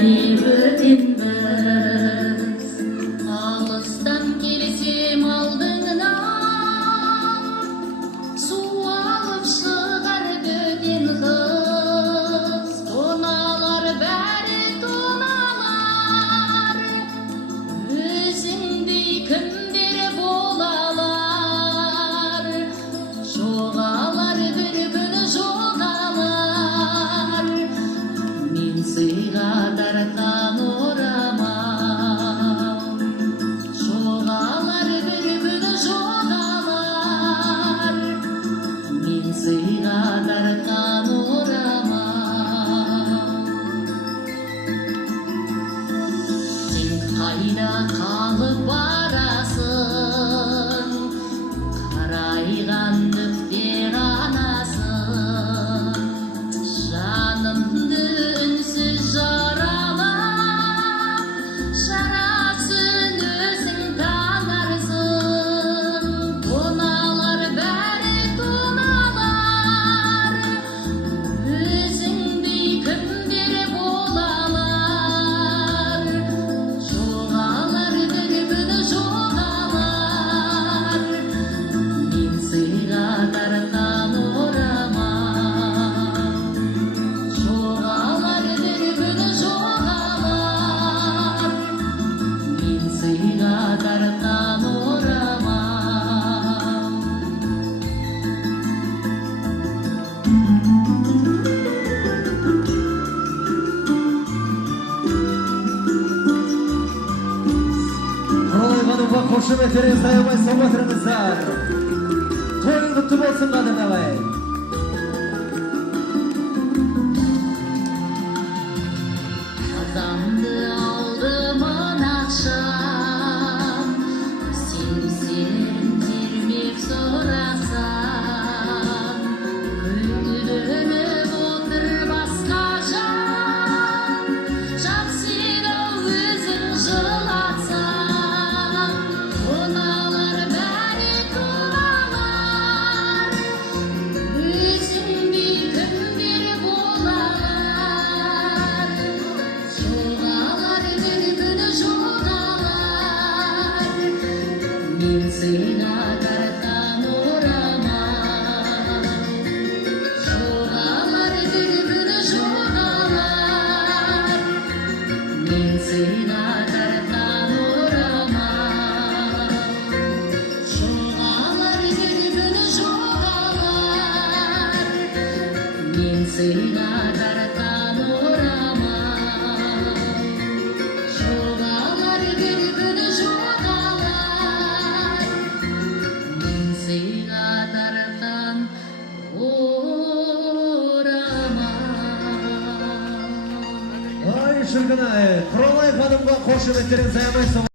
бәрі бөтенбіз. Алыстан келсем алдыңнан, су алып шығар бөтен қыз. Тоналар бәрі тоналар, өзіңдей кімдер болалар. Жоғалар бір күн жоғалар, мен сыйға тартқан орамал. Жоғалар бір күн жоғалар, мен сыйға тартқан орамал. Сен қайда қалып барасың, қарайған бүктер анасың. Жанымды үнсіз жаралап, жарасын өзің таңарсың. Тоналар бәрі тоналар, өзіңдей кімдер болалар. Жоғалар бір күн жоғалар, мен сыйға тартқан орамал. Жоғалар бір күн жоғалар, мен сыйға тартқан орамал. Құралай қанымға қошеметтеріңізді аямай сау отырыңыздар. Тойың құтты болсын қадыр абай. Қазанды алдым ақшам, сен термеп сұрасам. Күлдіріп отыр басқа жан, жақсы еді өзің жылатсаң. Тоналар бәрі тоналар, өзіңдей кімдер болалар. Жоғалар бір күн жоғалар, мен сыйға тартқан орамал. Жоғалар бір күн жоғалар, мен сыйға тартқан орамал. Жоғалар бір күн жоғалар, мен сыйға тартқан орамал. Жоғалар бір күн жоғалар, мен сыйға тартқан орамал. Ай шіркін-ай, Құралай қанымға қошеметтеріңізді аямай сау